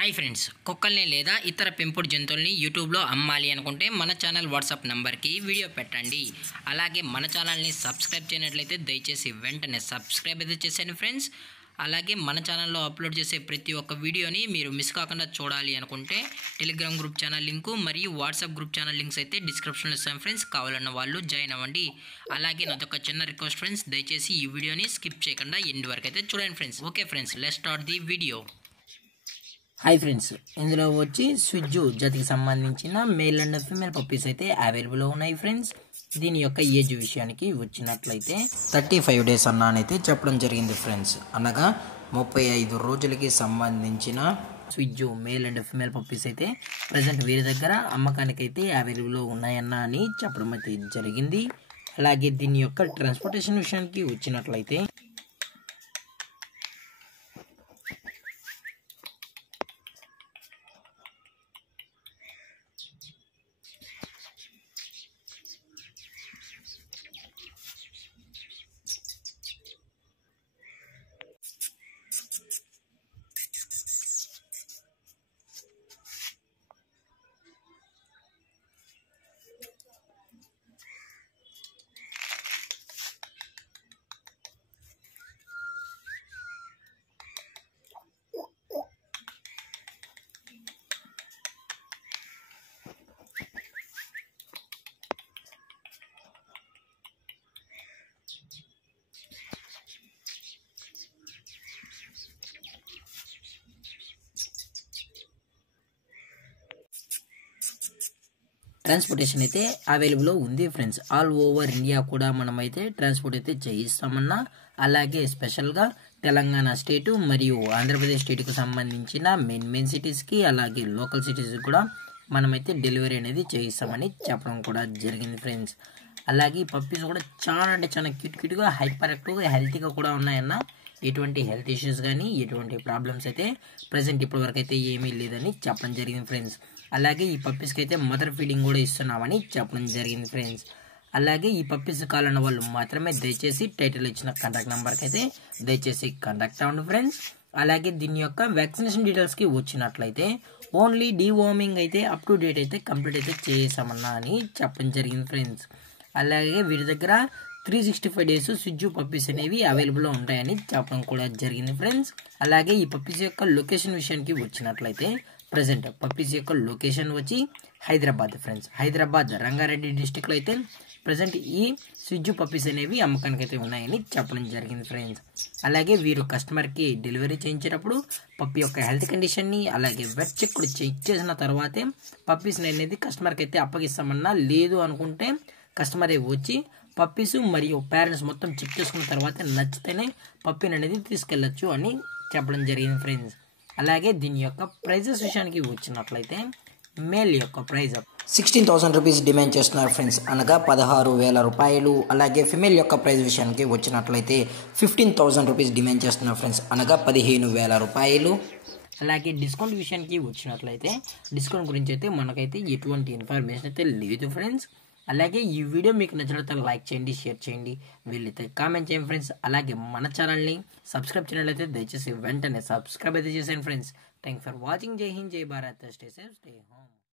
Hi friends, కుక్కల్ని లేదా ఇతర పెంపుడు జంతువుల్ని యూట్యూబ్లో అమ్మాలి అనుకుంటే మన ఛానల్ వాట్సాప్ నెంబర్కి వీడియో పెట్టండి. అలాగే మన ఛానల్ని సబ్స్క్రైబ్ చేయనట్లయితే దయచేసి వెంటనే సబ్స్క్రైబ్ అయితే చేసేయండి ఫ్రెండ్స్. అలాగే మన ఛానల్లో అప్లోడ్ చేసే ప్రతి ఒక్క వీడియోని మీరు మిస్ కాకుండా చూడాలి అనుకుంటే టెలిగ్రామ్ గ్రూప్ ఛానల్ లింకు మరియు వాట్సాప్ గ్రూప్ ఛానల్ లింక్స్ అయితే డిస్క్రిప్షన్లో ఇస్తాను ఫ్రెండ్స్. కావాలన్న వాళ్ళు జాయిన్ అవ్వండి. అలాగే నాదొక చిన్న రిక్వెస్ట్ ఫ్రెండ్స్, దయచేసి ఈ వీడియోని స్కిప్ చేయకుండా ఎండ్ వరకు అయితే చూడండి friends. Okay friends, let's start the video. Hi friends, ఇందులో వచ్చి స్విజ్జు జాతికి సంబంధించిన మేల్ అండ్ ఫీమేల్ పప్పీస్ అయితే అవైలబుల్ ఉన్నాయి ఫ్రెండ్స్. దీని యొక్క ఏజ్ విషయానికి వచ్చినట్లయితే 35 డేస్ అన్నానైతే చెప్పడం జరిగింది ఫ్రెండ్స్. అనగా 35 రోజులకి సంబంధించిన స్విజ్జు మేల్ అండ్ ఫీమేల్ పప్పీస్ అయితే ప్రజెంట్ వీరి దగ్గర అమ్మకానికి అయితే అవైలబుల్ ఉన్నాయన్న అని చెప్పడం అయితే జరిగింది. అలాగే దీని యొక్క ట్రాన్స్పోర్టేషన్ విషయానికి వచ్చినట్లయితే ట్రాన్స్పోర్టేషన్ అయితే అవైలబుల్ ఉంది ఫ్రెండ్స్. ఆల్ ఓవర్ ఇండియా కూడా మనమైతే ట్రాన్స్పోర్ట్ అయితే చేయిస్తామన్నా. అలాగే స్పెషల్గా తెలంగాణ స్టేటు మరియు ఆంధ్రప్రదేశ్ స్టేట్కి సంబంధించిన మెయిన్ సిటీస్కి అలాగే లోకల్ సిటీస్కి కూడా మనమైతే డెలివరీ అనేది చేయిస్తామని చెప్పడం కూడా జరిగింది ఫ్రెండ్స్. అలాగే పప్పీస్ కూడా చాలా అంటే చాలా క్యూట్గా హైపర్ యాక్టివ్గా హెల్తీగా కూడా ఉన్నాయన్న. ఎటువంటి హెల్త్ ఇష్యూస్ కానీ ఎటువంటి ప్రాబ్లమ్స్ అయితే ప్రజెంట్ ఇప్పటి వరకు అయితే ఏమీ లేదని చెప్పడం జరిగింది ఫ్రెండ్స్. అలాగే ఈ పప్పీస్కి అయితే మదర్ ఫీడింగ్ కూడా ఇస్తున్నామని చెప్పడం జరిగింది ఫ్రెండ్స్. అలాగే ఈ పప్పీస్ కావాలన్న వాళ్ళు మాత్రమే దయచేసి టైటిల్ ఇచ్చిన కాంటాక్ట్ నెంబర్కి అయితే దయచేసి కాంటాక్ట్ అవ్వండి ఫ్రెండ్స్. అలాగే దీని యొక్క వ్యాక్సినేషన్ డీటెయిల్స్కి వచ్చినట్లయితే ఓన్లీ డీవార్మింగ్ అయితే అప్ టు డేట్ అయితే కంప్లీట్ అయితే చేసామన్నా అని చెప్పడం జరిగింది ఫ్రెండ్స్. అలాగే వీరి దగ్గర 365 డేస్ స్విజ్జు పప్పీస్ అనేవి అవైలబుల్లో ఉంటాయని చెప్పడం కూడా జరిగింది ఫ్రెండ్స్. అలాగే ఈ పప్పీస్ యొక్క లొకేషన్ విషయానికి వచ్చినట్లయితే ప్రజెంట్ పప్పీస్ యొక్క లొకేషన్ వచ్చి హైదరాబాద్ ఫ్రెండ్స్. హైదరాబాద్ రంగారెడ్డి డిస్టిక్లో అయితే ప్రజెంట్ ఈ స్విజ్జు పప్పీస్ అనేవి అమ్మకానికి అయితే ఉన్నాయని చెప్పడం జరిగింది ఫ్రెండ్స్. అలాగే వీరు కస్టమర్కి డెలివరీ చేయించేటప్పుడు పప్పీ యొక్క హెల్త్ కండిషన్ని అలాగే వెట్ చెక్ కూడా చెక్ చేసిన తర్వాతే పప్పీస్ని అనేది కస్టమర్కి అయితే అప్పగిస్తామన్నా. లేదు అనుకుంటే కస్టమరే వచ్చి పప్పీస్ మరియు పేరెంట్స్ మొత్తం చెక్ చేసుకున్న తర్వాత నచ్చితేనే పప్పీని అనేది తీసుకెళ్ళచ్చు అని చెప్పడం జరిగింది ఫ్రెండ్స్. అలాగే దీని యొక్క ప్రైజెస్ విషయానికి వచ్చినట్లయితే మేల్ యొక్క ప్రైజ్ 16,000 రూపీస్ డిమాండ్ చేస్తున్నారు ఫ్రెండ్స్, అనగా 16,000 రూపాయలు. అలాగే ఫిమేల్ యొక్క ప్రైజ్ విషయానికి వచ్చినట్లయితే 15,000 రూపీస్ డిమాండ్ చేస్తున్నారు ఫ్రెండ్స్, అనగా 15,000 రూపాయలు. అలాగే డిస్కౌంట్ విషయానికి వచ్చినట్లయితే డిస్కౌంట్ గురించి అయితే మనకైతే ఎటువంటి ఇన్ఫర్మేషన్ అయితే లేదు ఫ్రెండ్స్. అలాగే ఈ వీడియో మీకు నచ్చినట్లయితే లైక్ చేయండి, షేర్ చేయండి, వీళ్ళైతే కామెంట్ చేయండి ఫ్రెండ్స్. అలాగే మన ఛానల్ని సబ్స్క్రైబ్ చేయనట్లయితే దయచేసి వెంటనే సబ్స్క్రైబ్ అయితే చేసేయండి ఫ్రెండ్స్. Thank for watching. జై హింద్, జై Bharat, stay safe, stay home.